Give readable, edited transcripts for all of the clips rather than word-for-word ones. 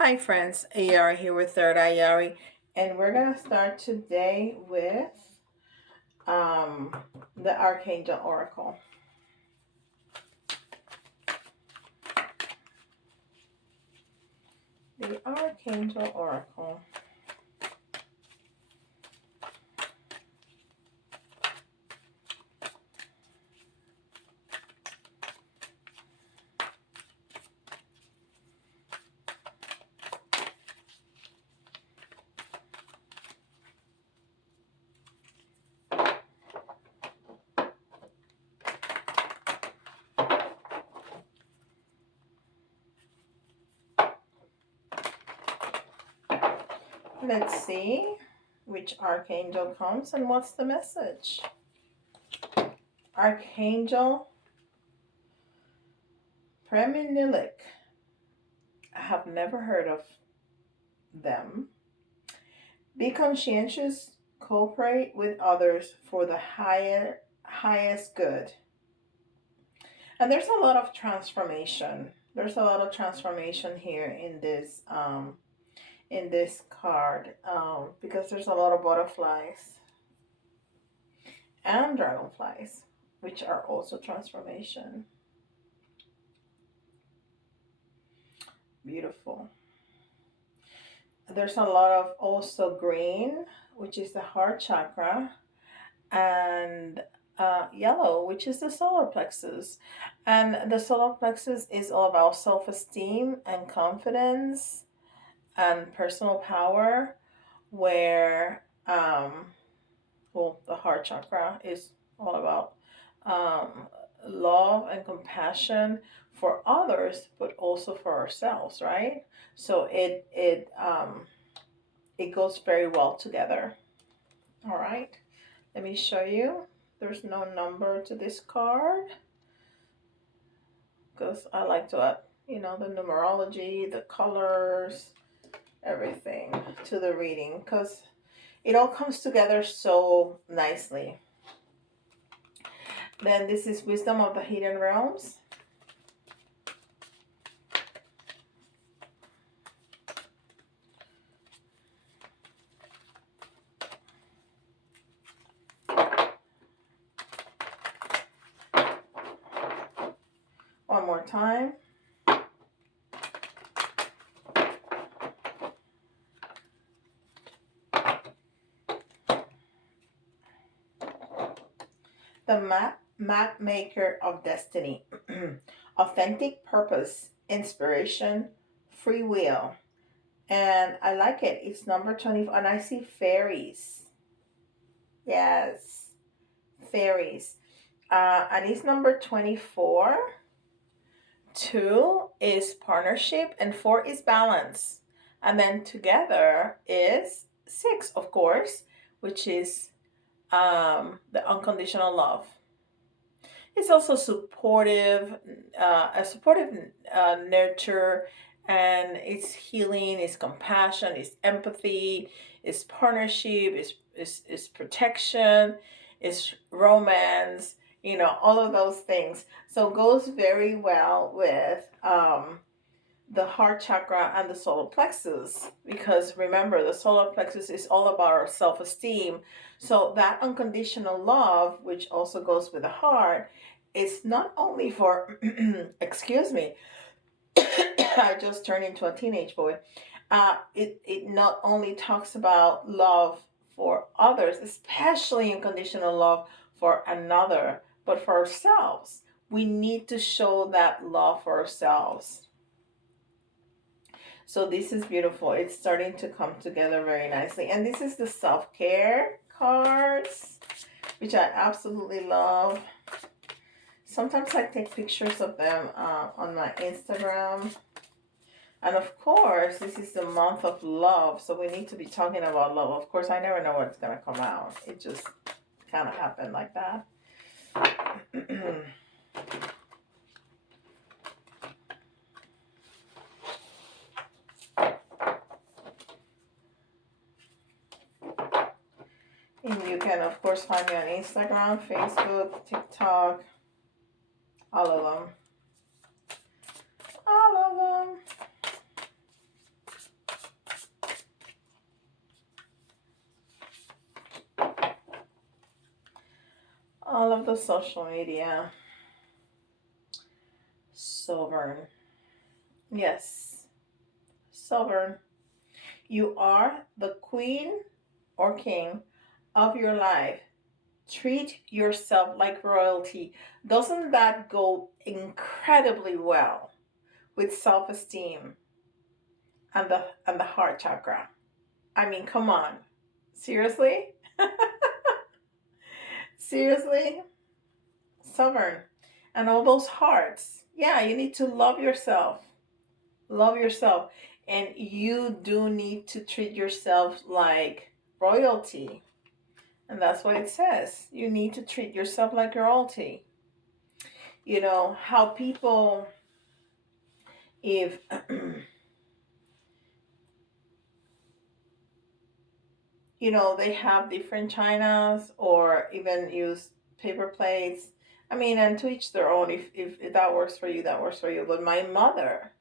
Hi friends, Ayari here with Third Eye Yari, and we're gonna start today with um, the Archangel Oracle. The Archangel Oracle. Let's see which Archangel comes and what's the message. Archangel Preminilik. I have never heard of them. Be conscientious, cooperate with others for the highest good. And there's a lot of transformation. There's a lot of transformation here in this card because there's a lot of butterflies and dragonflies, which are also transformation. Beautiful. There's a lot of also green, which is the heart chakra, and yellow, which is the solar plexus. And the solar plexus is all about self-esteem and confidence and personal power, where well, the heart chakra is all about um, love and compassion for others, but also for ourselves, right? So it goes very well together. All right, let me show you. There's no number to this card because I like to add, the numerology, the colors, everything to the reading because it all comes together so nicely. Then this is Wisdom of the Hidden Realms. One more time. The map maker of destiny. Authentic purpose, inspiration, free will. And I like it. It's number 24. And I see fairies. Yes, fairies. And it's number 24. 2 is partnership and 4 is balance. And then together is 6, of course, which is the unconditional love. It's also supportive, a supportive nurture, and it's healing, it's compassion, it's empathy, it's partnership, it's protection, it's romance, all of those things. So it goes very well with the heart chakra and the solar plexus, because remember, the solar plexus is all about our self-esteem. So that unconditional love, which also goes with the heart, is not only for excuse me, I just turned into a teenage boy. It not only talks about love for others, especially unconditional love for another, but for ourselves. We need to show that love for ourselves. So this is beautiful. It's starting to come together very nicely. And this is the self-care cards, which I absolutely love. Sometimes I take pictures of them on my Instagram. And of course, this is the month of love. So we need to be talking about love. Of course, I never know what's going to come out. It just kind of happened like that. And you can, of course, find me on Instagram, Facebook, TikTok, all of them. All of them. All of the social media. Sovereign. Yes. Sovereign. You are the queen or king of your life. Treat yourself like royalty. Doesn't that go incredibly well with self-esteem and the heart chakra? I mean, come on. Seriously? Seriously? Sovereign. And all those hearts. Yeah, you need to love yourself. Love yourself. And you do need to treat yourself like royalty. And that's what it says. You need to treat yourself like royalty. You know, how people, if, they have different chinas or even use paper plates. I mean, and to each their own. If that works for you, that works for you. But my mother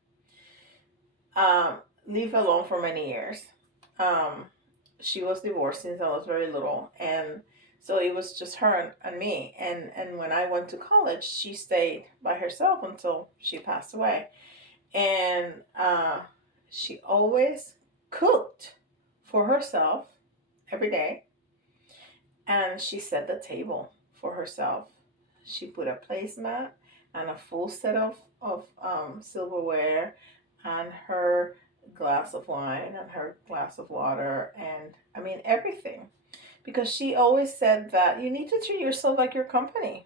um, lived alone for many years. Um, she was divorced since I was very little, and so it was just her and me. And when I went to college, she stayed by herself until she passed away. And she always cooked for herself every day, and she set the table for herself. She put a placemat and a full set of silverware and her glass of wine and her glass of water, and I mean everything. Because she always said that you need to treat yourself like your company.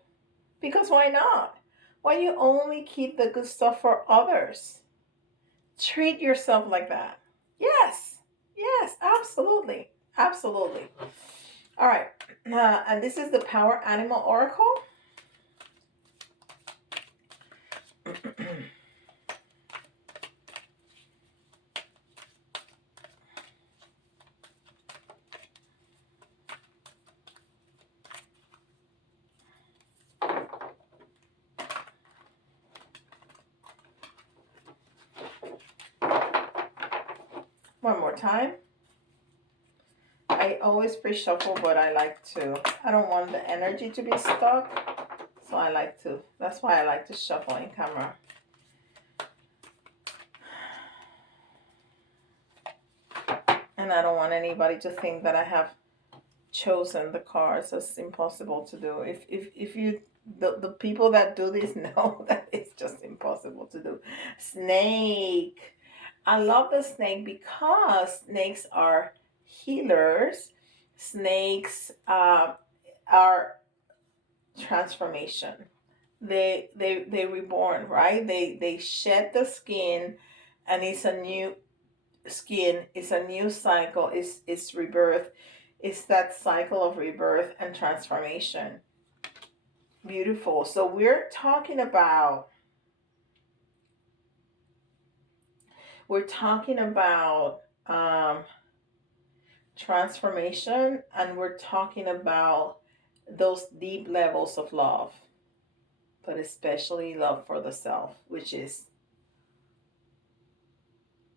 Because why not? Why you only keep the good stuff for others? Treat yourself like that. Yes, yes, absolutely, absolutely. All right, and this is the Power Animal Oracle. One more time. I always pre-shuffle, but I don't want the energy to be stuck. So that's why I like to shuffle in camera. And I don't want anybody to think that I have chosen the cards. It's impossible to do. If you the people that do this know that it's just impossible to do. Snake. I love the snake because snakes are healers. Snakes are transformation. They reborn, right? They shed the skin, and it's a new skin. It's a new cycle. It's rebirth. It's that cycle of rebirth and transformation. Beautiful. So we're talking about transformation, and we're talking about those deep levels of love, but especially love for the self, which is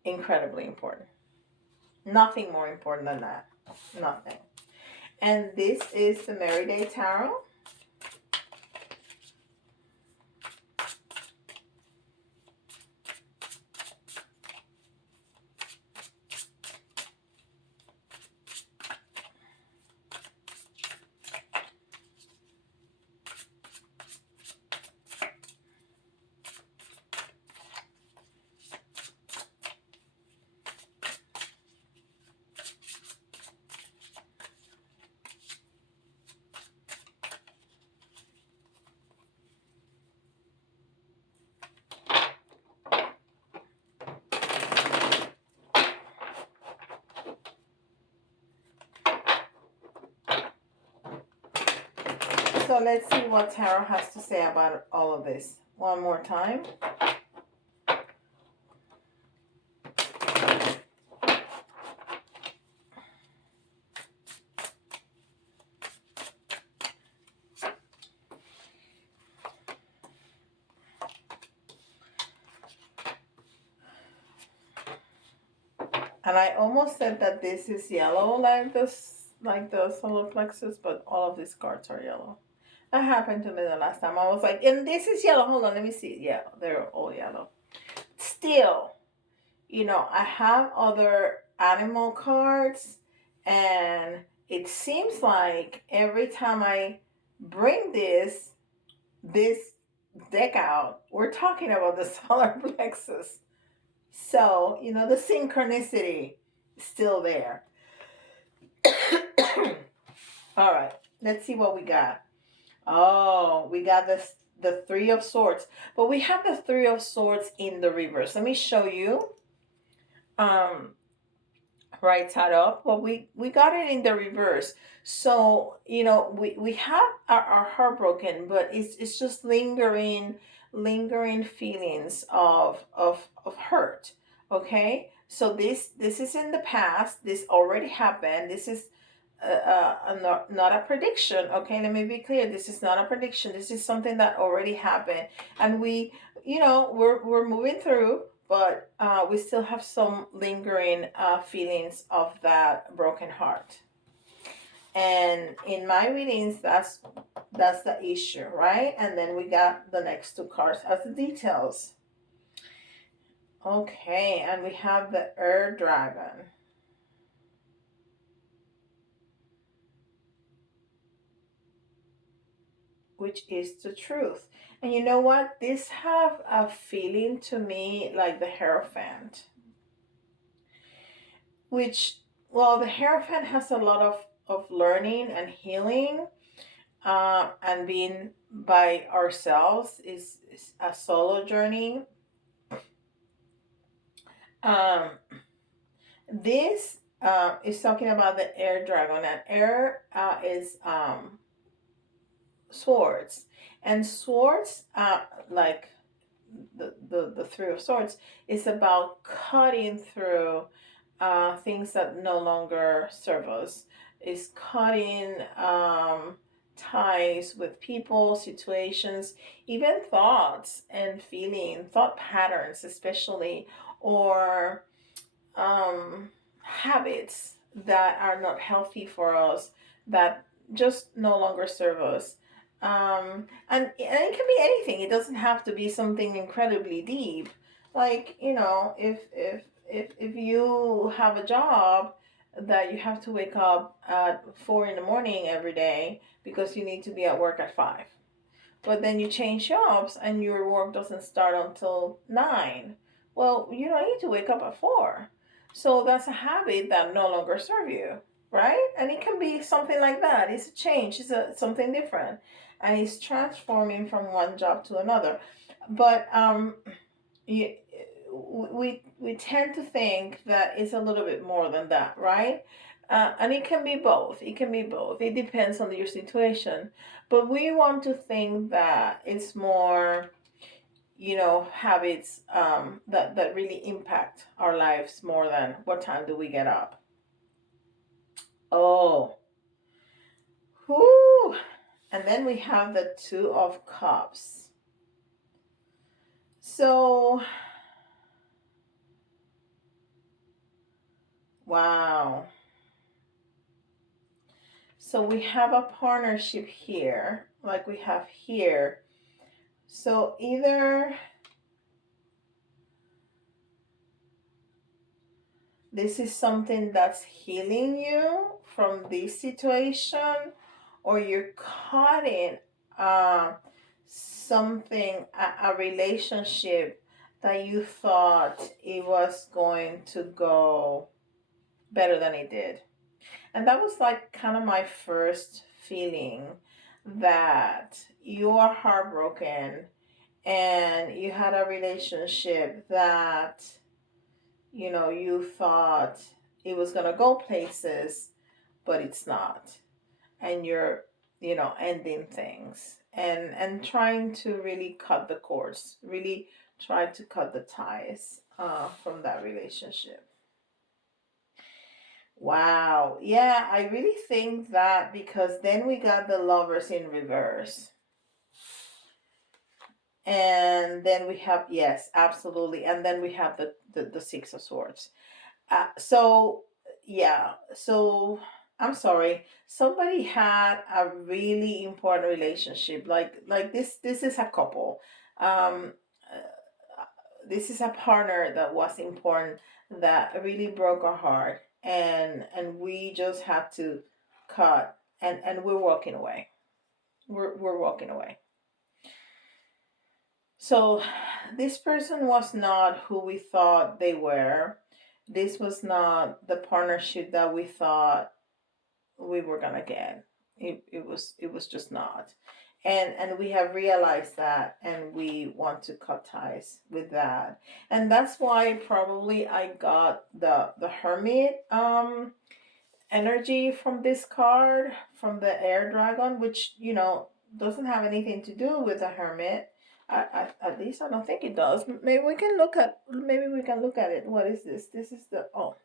incredibly important. Nothing more important than that. Nothing. And this is the Merry Day Tarot. So let's see what Tarot has to say about all of this. One more time. And I almost said that this is yellow like this, like the solar plexus, but all of these cards are yellow. That happened to me the last time. I was like, and this is yellow. Hold on, let me see. Yeah, they're all yellow. Still, I have other animal cards, and it seems like every time I bring this deck out, we're talking about the solar plexus. So, the synchronicity is still there. All right, let's see what we got. Oh, we got the Three of Swords, but we have the Three of Swords in the reverse. Let me show you. Um, right side up, but we got it in the reverse. So we have our heart broken, but it's just lingering feelings of hurt. Okay, so this is in the past. This already happened. This is not a prediction. Okay, let me be clear. This is not a prediction. This is something that already happened, and we're moving through, but we still have some lingering feelings of that broken heart. And in my readings, that's the issue, right? And then we got the next two cards as the details. Okay, and we have the Air Dragon. Which is the truth. And you know what? This have a feeling to me like the Hierophant. Which, well, the Hierophant has a lot of learning and healing, and being by ourselves is a solo journey. Um, this is talking about the Air Dragon, and air is swords, and swords, like the Three of Swords, is about cutting through things that no longer serve us. Is cutting ties with people, situations, even thoughts and thought patterns, especially, or habits that are not healthy for us, that just no longer serve us. And it can be anything. It doesn't have to be something incredibly deep. Like, if you have a job that you have to wake up at 4 in the morning every day because you need to be at work at 5, but then you change jobs and your work doesn't start until 9, well, you don't need to wake up at 4. So that's a habit that no longer serves you, right? And it can be something like that. It's a change. Something different, and it's transforming from one job to another. But you, we tend to think that it's a little bit more than that, right? And it can be both. It can be both. It depends on your situation. But we want to think that it's more, habits that really impact our lives more than what time do we get up. Oh, whoo. And then we have the Two of Cups. So, wow. So we have a partnership here, like we have here. So either this is something that's healing you from this situation, or you're caught in something, a relationship that you thought it was going to go better than it did. And that was like kind of my first feeling, that you are heartbroken and you had a relationship that you thought it was going to go places, but it's not. And you're, ending things and trying to really cut the cords, really try to cut the ties from that relationship. Wow. Yeah, I really think that, because then we got the Lovers in reverse. And then we have, yes, absolutely. And then we have the Six of Swords. So, yeah. So I'm sorry. Somebody had a really important relationship. Like this is a couple. Um, this is a partner that was important that really broke our heart, and we just had to cut, and we're walking away. We're walking away. So this person was not who we thought they were. This was not the partnership that we thought we were gonna get. It was just not. And we have realized that, and we want to cut ties with that. And that's why probably I got the hermit energy from this card, from the air dragon, which doesn't have anything to do with the hermit. At least I don't think it does. Maybe we can look at it. What is this? This is the oh,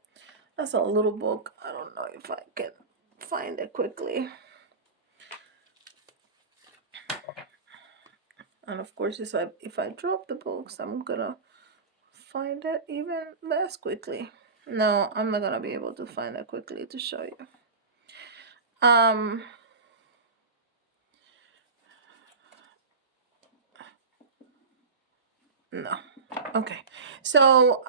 that's a little book. I don't know if I can find it quickly. And of course, if I drop the books, I'm gonna find it even less quickly. No, I'm not gonna be able to find it quickly to show you. No. Okay. So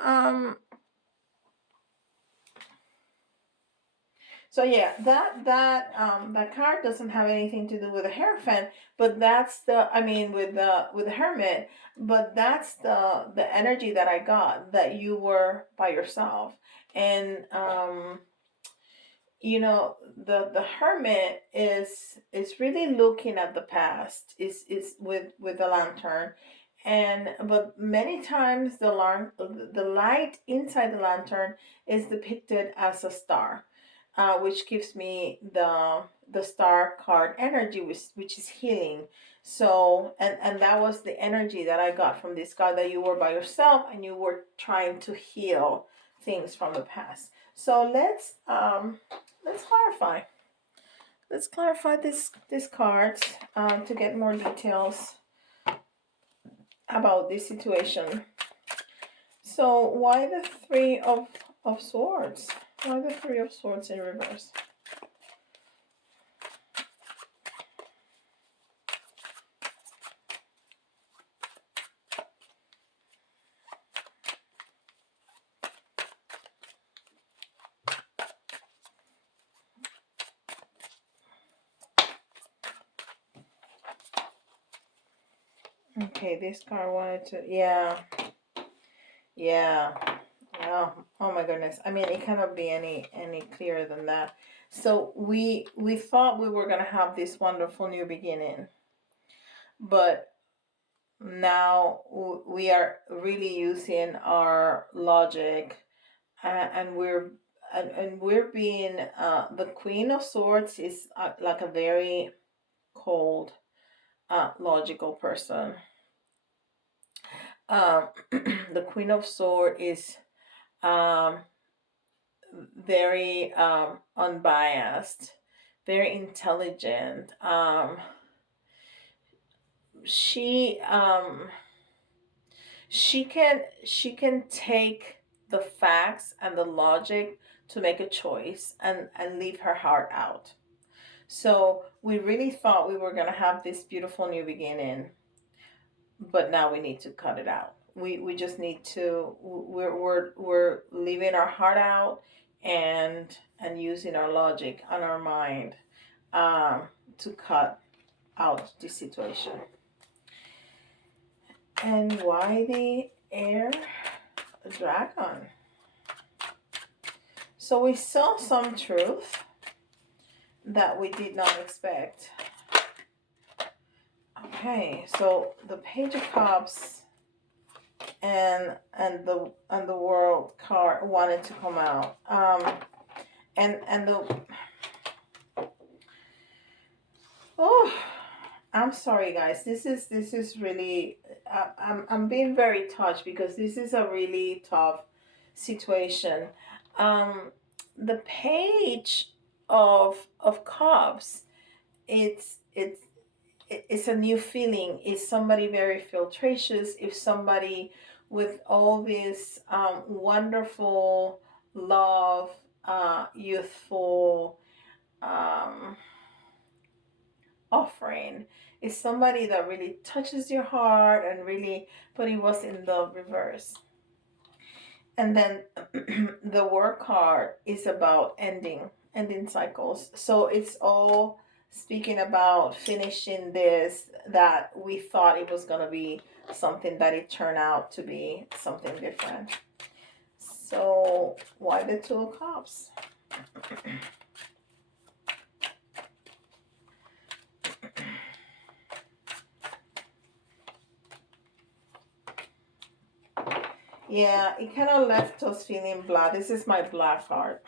So yeah, that card doesn't have anything to do with the Hierophant, but that's with the Hermit, but that's the energy that I got, that you were by yourself. And the Hermit is really looking at the past, is with the lantern. And but many times the light inside the lantern is depicted as a star, which gives me the star card energy, which is healing. So and that was the energy that I got from this card, that you were by yourself and you were trying to heal things from the past. So let's clarify. Let's clarify this card to get more details about this situation. So why the Three of Swords? Why the Three of Swords in reverse? Okay, this card wanted to, yeah. Oh my goodness. I mean, it cannot be any clearer than that. So we thought we were gonna have this wonderful new beginning, but now we are really using our logic, and we're being the Queen of Swords is like a very cold, logical person. The Queen of Swords is um, very unbiased, very intelligent. She she can take the facts and the logic to make a choice, and leave her heart out. So we really thought we were gonna have this beautiful new beginning, but now we need to cut it out. We just need to, we're leaving our heart out, and using our logic and our mind um, to cut out this situation. And why the air dragon? So we saw some truth that we did not expect. Okay, so the Page of Cups and the World card wanted to come out. And the oh, I'm sorry, guys. This is really, I'm being very touched, because this is a really tough situation. Um, the Page of Cups, it's it's a new feeling. It's somebody very filtracious. If somebody with all this wonderful love, youthful, um, offering is somebody that really touches your heart and really, but it was in the reverse. And then the work card is about ending cycles. So it's all speaking about finishing this that we thought it was going to be something that it turned out to be something different. So why the Two of Cups? Yeah, it kind of left us feeling blah. This is my blah card.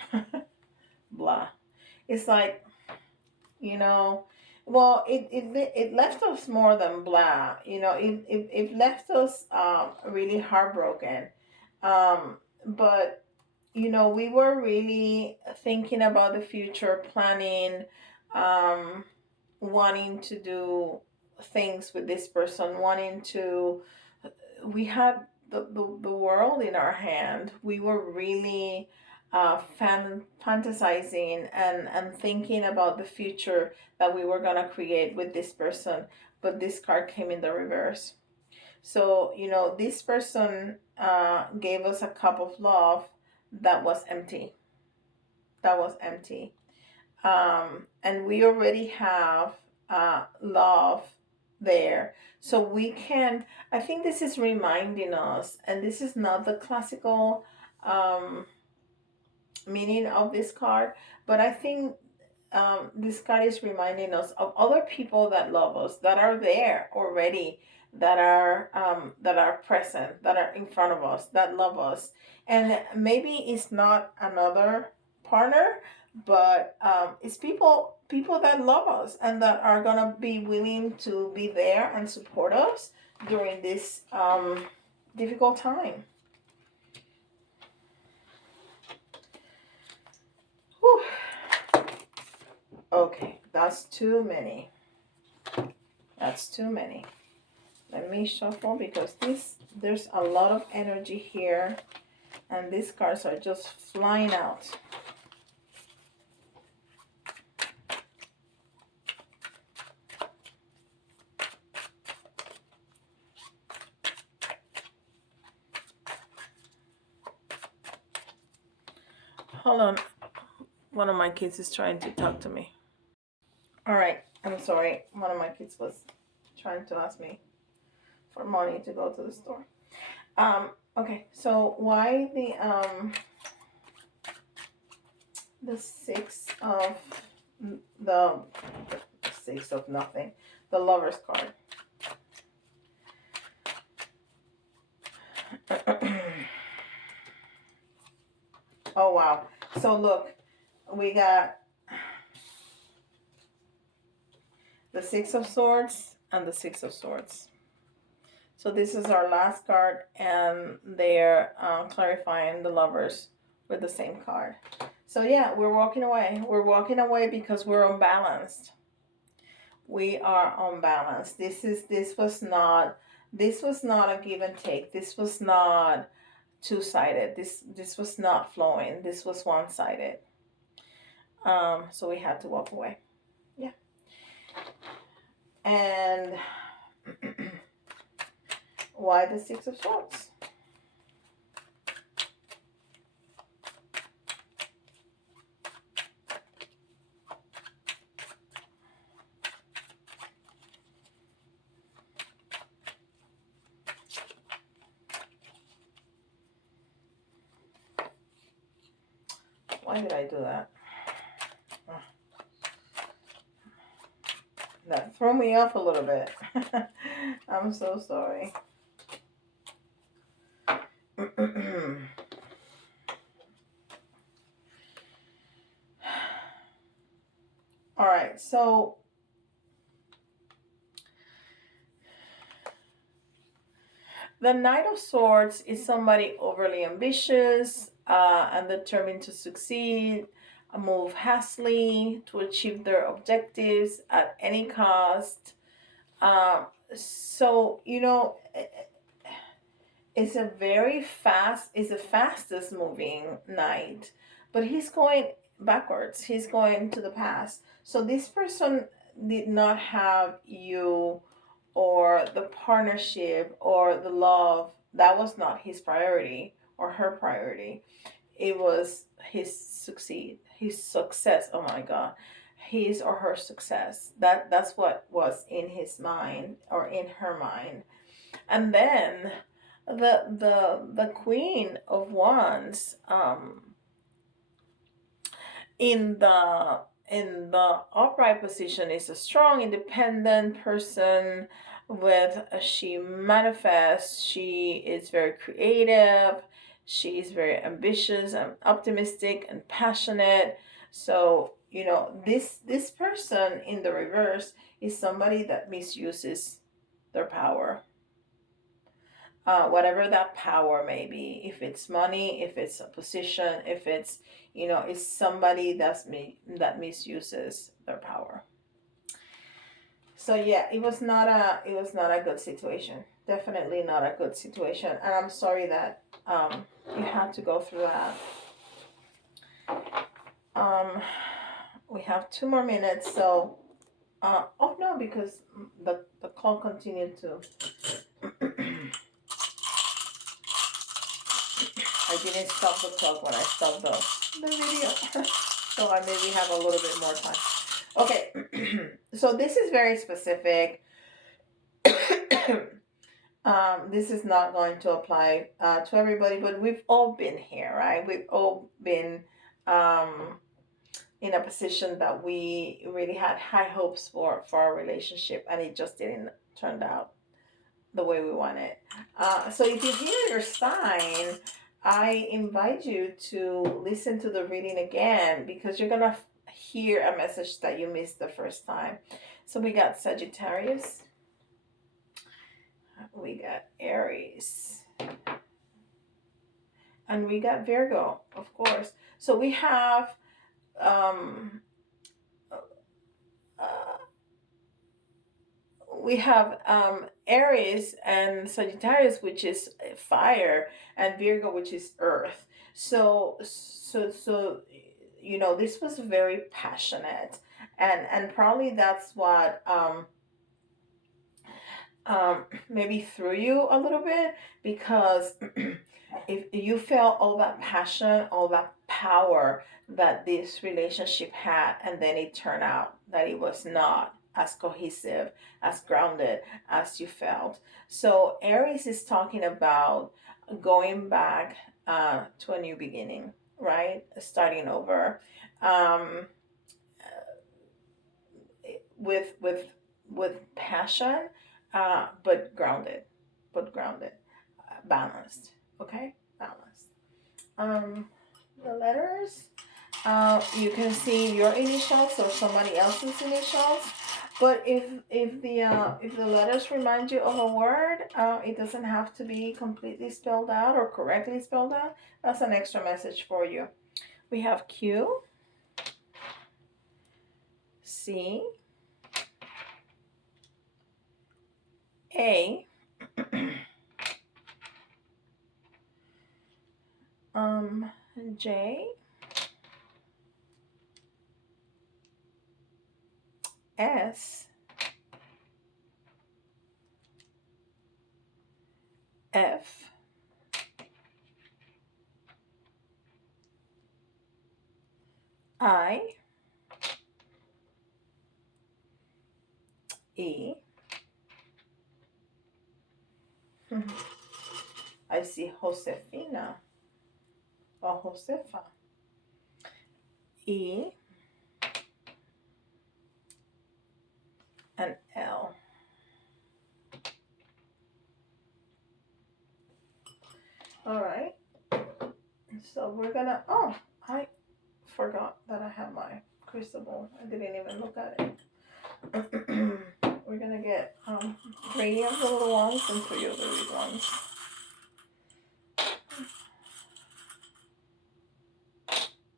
Blah. It's like, you know, well, it left us more than blah. It left us really heartbroken. But we were really thinking about the future, planning, um, wanting to do things with this person, wanting to. We had the world in our hand. We were really fantasizing and thinking about the future that we were going to create with this person. But this card came in the reverse. So, this person gave us a cup of love that was empty. That was empty. And we already have love there. So we can, I think this is reminding us, and this is not the classical um, meaning of this card, but I think this card is reminding us of other people that love us, that are there already, that are present, that are in front of us, that love us, and maybe it's not another partner, but it's people that love us and that are gonna be willing to be there and support us during this difficult time. Whew. Okay, that's too many. That's too many. Let me shuffle because there's a lot of energy here and these cards are just flying out. Hold on. One of my kids is trying to talk to me. All right. I'm sorry. One of my kids was trying to ask me for money to go to the store. Okay. So why the the six of nothing, the Lover's card. Oh wow. So look, we got the Six of Swords and the Six of Swords. So this is our last card, and they're clarifying the Lovers with the same card. So yeah, we're walking away. We're walking away because we're unbalanced. We are unbalanced. This was not a give and take. This was not two-sided. This was not flowing. This was one-sided. So we had to walk away. Yeah. And why the Six of Swords? Why did I do that? That threw me off a little bit. I'm so sorry. All right, so the Knight of Swords is somebody overly ambitious and determined to succeed, move hastily to achieve their objectives at any cost. So, it's a very fast, it's the fastest moving knight. but he's going backwards. He's going to the past. So this person did not have you or the partnership or the love. That was not his priority or her priority. It was his success. Oh my God, his or her success. That's what was in his mind or in her mind. And then the Queen of Wands, in the upright position, is a strong, independent person. With she manifests, she is very creative, she is very ambitious and optimistic and passionate. So this person in the reverse is somebody that misuses their power, whatever that power may be. If it's money, if it's a position, if it's it's somebody that misuses their power. So yeah, it was not a good situation. Definitely not a good situation, and I'm sorry that you had to go through that. Um, we have 2 more minutes, so oh no, because the call continued to. I didn't stop the clock when I stopped the video. So I maybe have a little bit more time. Okay, so this is very specific. This is not going to apply to everybody, but we've all been here, right? We've all been in a position that we really had high hopes for our relationship, and it just didn't turn out the way we wanted. So if you hear your sign, I invite you to listen to the reading again, because you're gonna hear a message that you missed the first time. So we got Sagittarius, we got Aries, and we got Virgo, of course. So we have um, uh, Aries and Sagittarius, which is fire, and Virgo, which is earth. So this was very passionate, and probably that's what maybe threw you a little bit, because if you felt all that passion, all that power that this relationship had, and then it turned out that it was not as cohesive, as grounded as you felt. So Aries is talking about going back to a new beginning, right? Starting over, um, with passion, but grounded, balanced. Okay, balanced. The letters. You can see your initials or somebody else's initials. But if the letters remind you of a word, it doesn't have to be completely spelled out or correctly spelled out. That's an extra message for you. We have Q, C, A, J, S, F, I, E. I see Josefina or Josefa. E and L. All right. So we're gonna. Oh, I forgot that I have my crystal ball. I didn't even look at it. We're gonna get 3 of the little ones and 3 of the big ones.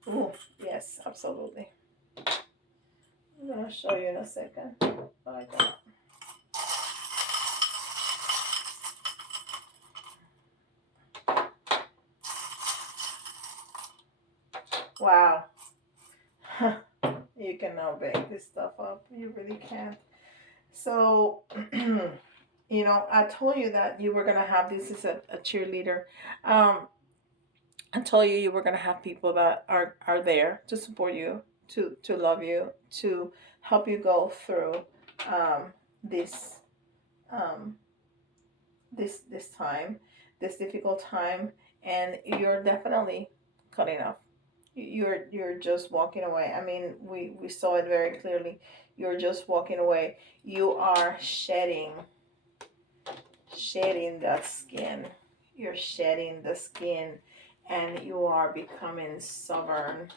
Ooh, yes, absolutely. I'm gonna show you in a second what I got. Wow. You cannot make this stuff up. You really can't. So, I told you that you were gonna have this as a cheerleader. Um, I told you were gonna have people that are there to support you, to love you, to help you go through um, this um, this time, this difficult time, and you're definitely cutting off. You're just walking away. I mean, we saw it very clearly. You're just walking away. You are shedding that skin. You're shedding the skin, and you are becoming stubborn,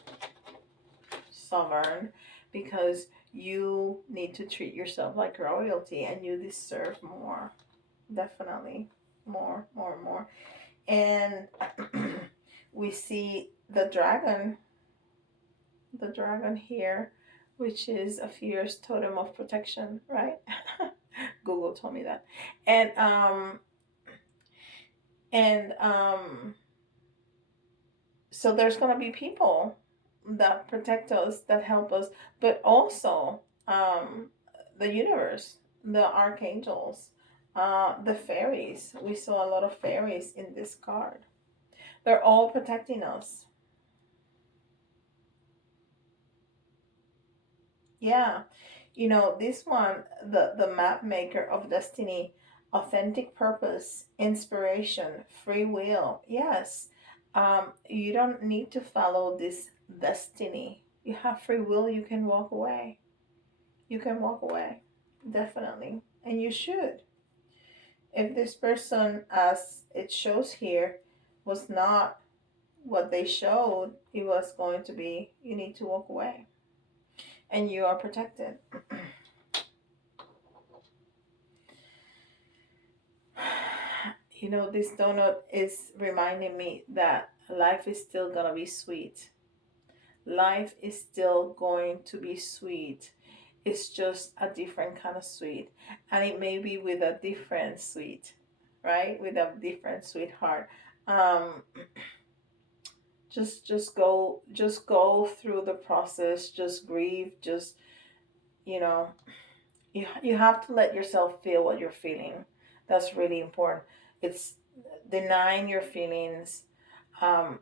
because you need to treat yourself like royalty, and you deserve more. Definitely more. And we see the dragon here, which is a fierce totem of protection, right? Google told me that. And so there's going to be people that protect us, that help us, but also the universe, the archangels, the fairies. We saw a lot of fairies in this card. They're all protecting us. Yeah. This one, the map maker of destiny, authentic purpose, inspiration, free will. Yes. You don't need to follow this destiny. You have free will. You can walk away. You can walk away. Definitely. And you should. If this person, as it shows here, was not what they showed it was going to be, you need to walk away. And you are protected. This donut is reminding me that life is still gonna be sweet. Life is still going to be sweet. It's just a different kind of sweet. And it may be with a different sweet, right? With a different sweetheart. Um, just go through the process, just grieve, just you know, you have to let yourself feel what you're feeling. That's really important. It's denying your feelings. um,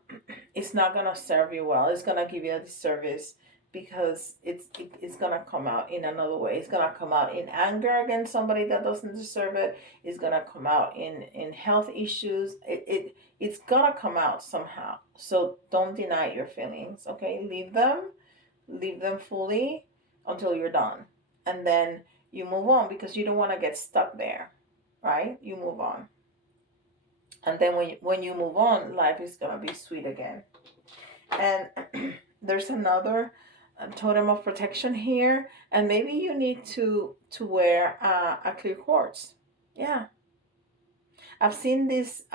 it's not gonna serve you well. It's gonna give you a disservice, because it's gonna come out in another way. It's gonna come out in anger against somebody that doesn't deserve it. It's gonna come out in health issues. It's gonna come out somehow. So don't deny your feelings. Okay, leave them fully until you're done, and then you move on, because you don't want to get stuck there, right? You move on, and then when you move on, life is gonna be sweet again. And there's another totem of protection here, and maybe you need to wear a clear quartz. Yeah, I've seen this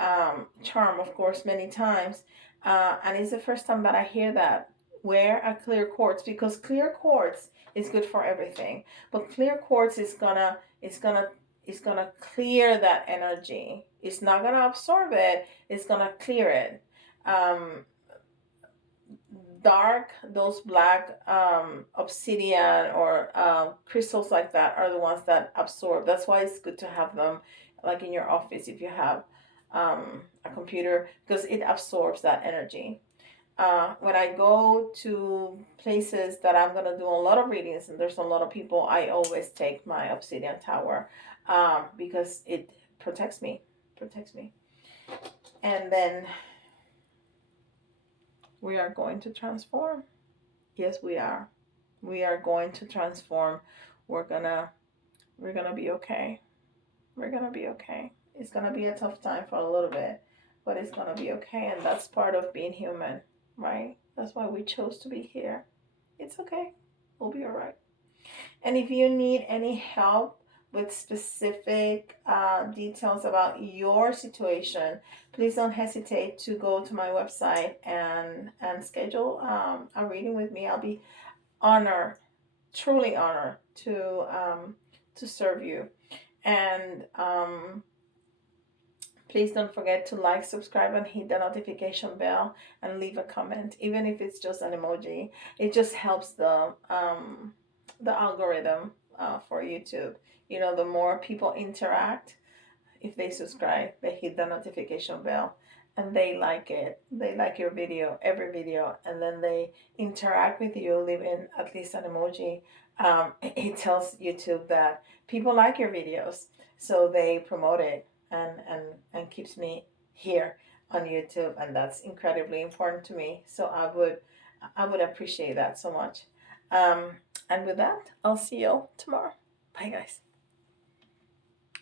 charm, of course, many times, and it's the first time that I hear that. Wear a clear quartz, because clear quartz is good for everything, but clear quartz is gonna clear that energy. It's not gonna absorb it. It's gonna clear it. Um, Dark, those black obsidian or crystals like that are the ones that absorb. That's why it's good to have them like in your office if you have a computer, because it absorbs that energy. When I go to places that I'm going to do a lot of readings and there's a lot of people, I always take my obsidian tower, because it protects me. And then we are going to transform. Yes, we are. We are going to transform. We're gonna we're gonna be okay. We're gonna be okay. It's gonna be a tough time for a little bit, but it's gonna be okay, and that's part of being human, right? That's why we chose to be here. It's okay. We'll be alright. And if you need any help with specific details about your situation, please don't hesitate to go to my website and schedule a reading with me. I'll be honored, truly honored to serve you. And Please don't forget to like, subscribe, and hit the notification bell and leave a comment, even if it's just an emoji. It just helps the algorithm for YouTube. You know, the more people interact, if they subscribe, they hit the notification bell, and they like it. They like your video, every video, and then they interact with you, leaving at least an emoji. It tells YouTube that people like your videos, so they promote it and keeps me here on YouTube, and that's incredibly important to me. So I would appreciate that so much. Um, and with that, I'll see you tomorrow. Bye, guys.